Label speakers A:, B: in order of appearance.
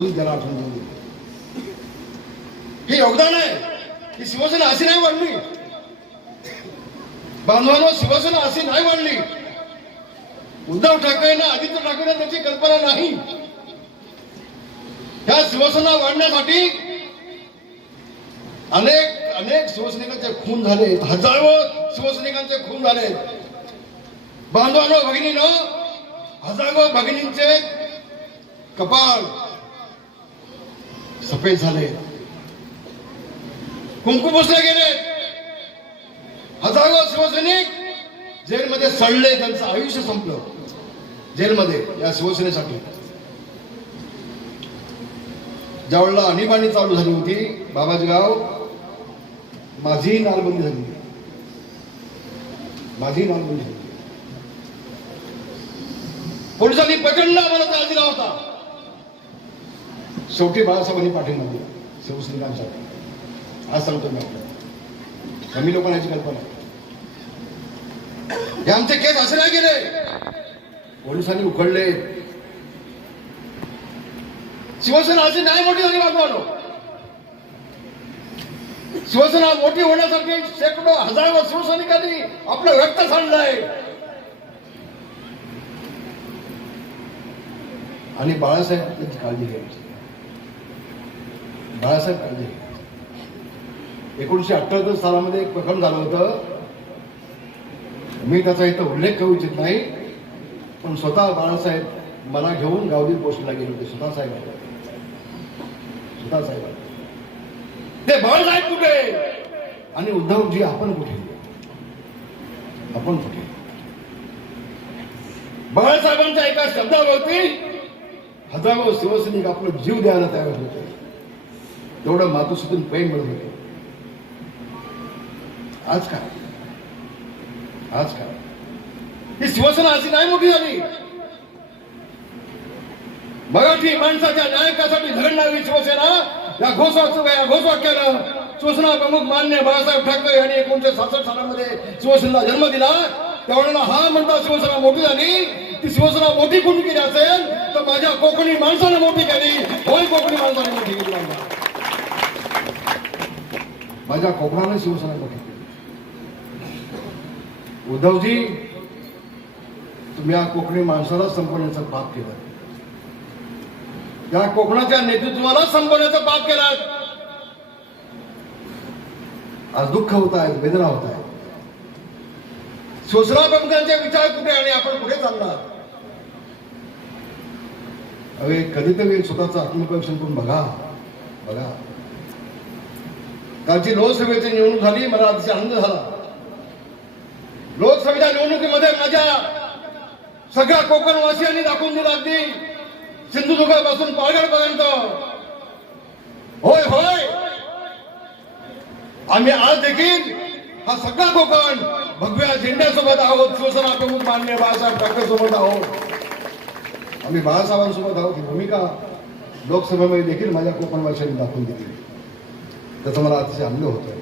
A: त्याला आठवण हे योगदान आहे. ही शिवसेना अशी नाही वाढली. बांधवांनो शिवसेना अशी नाही वाढली. उद्धव ठाकरेंना आदित्य ठाकरे त्याची कल्पना नाही. ह्या शिवसेना वाढण्यासाठी अनेक अनेक शिवसैनिकांचे खून झाले. हजारो शिवसैनिकांचे खून झाले. बांधवांनो भगिनीनं हजारो भगिनींचे कपाळ सफेद झाले. कुंकू पुसले गेले. हजारो शिवसैनिक जेलमध्ये सडले त्यांचं आयुष्य संपलं. जेलमध्ये या शिवसेनेसाठी. ज्यावेळेला आणीबाणी चालू झाली होती बाबाजी गाव माझी नालबंदी झाली माझी नालबंदी झाली पोलिसांनी प्रचंड आम्हाला त्रास दिला होता. शेवटी बाळासाहेबांनी पाठिंबा दिला. शिवसैनिकांसाठी आज सांगतो मी आपल्याला. कमी लोकांना याची कल्पना हे आमचे केस असे नाही गेले. पोलिसांनी उखडले. शिवसेना अशी नाही मोठी झाली बांधवानो शिवसेना मोठी होण्यासाठी शेकडो हजारो शिवसैनिकांनी आपलं रक्त सांडलंय. आणि बाळासाहेब त्याची काळजी घ्यायची. बाळासाहेब काळजी. एकोणीसशे एकोणीशे अठ्ठ्याहत्तर सालामध्ये एक प्रकरण झालं होतं. मी त्याचा इथं उल्लेख करू इच्छित नाही पण स्वतः बाळासाहेब मला घेऊन गावदीत पोस्टला गेले होते स्वतः साहेब स्वतः साहेब ते बाळासाहेब कुठे? आणि उद्धवजी आपण कुठे? आपण कुठे? बाळासाहेबांच्या एका शब्दावरती हजारो शिवसैनिक आपलं जीव द्यायला तयार होते. तेवढं मातोश्रीतून प्रेम मिळत होते आज काय? आज काय? ही शिवसेना अशी नाही मोठी झाली. मराठी माणसाच्या नायकासाठी झगडणारी शिवसेना या घोषवाक्य या घोषवाक्यानं शिवसेना प्रमुख मान्य बाळासाहेब ठाकरे यांनी एकोणीशे सासष्ट सालामध्ये शिवसेनेला जन्म दिला. त्यावेळेला हा म्हणता शिवसेना मोठी झाली. ती शिवसेना मोठी कोणी केली असेल तर माझ्या कोकणी माणसाने मोठी केली. होय कोकणी माणसाने मोठी केली. माझ्या कोकणाने शिवसेना मोठी केली उद्धवजी तुम्ही या कोकणी माणसाला संपवण्याचं पाप केलं. या कोकणाच्या नेतृत्वाला संपवण्याचं पाप केलं. आज दुःख होत आहे वेदना होत आहे. शिवसेना प्रमुखांचे विचार कुठे आणि आपण कुठे चालणार? अरे कधीतरी स्वतःचं आत्मपरीक्षण करून बघा. बघा. कालची लोकसभेची निवडणूक झाली मला अतिशय आनंद झाला. लोकसभेच्या निवडणुकीमध्ये माझ्या सगळ्या कोकणवासियांनी दाखवून दिलं अगदी सिंधुदुर्गापासून पालघरपर्यंत. होय होय. आम्ही आज देखील हा सगळा कोकण भगव्या झेंड्यासोबत आहोत शिवसेना प्रमुख मान्य बाळासाहेब ठाकरे सोबत आहोत. आम्ही बाळासाहेबांसोबत आहोत ही भूमिका लोकसभेमध्ये देखील माझ्या कोकणवासियांनी दाखवून दिली. त्याचा मला अतिशय आनंद होतोय.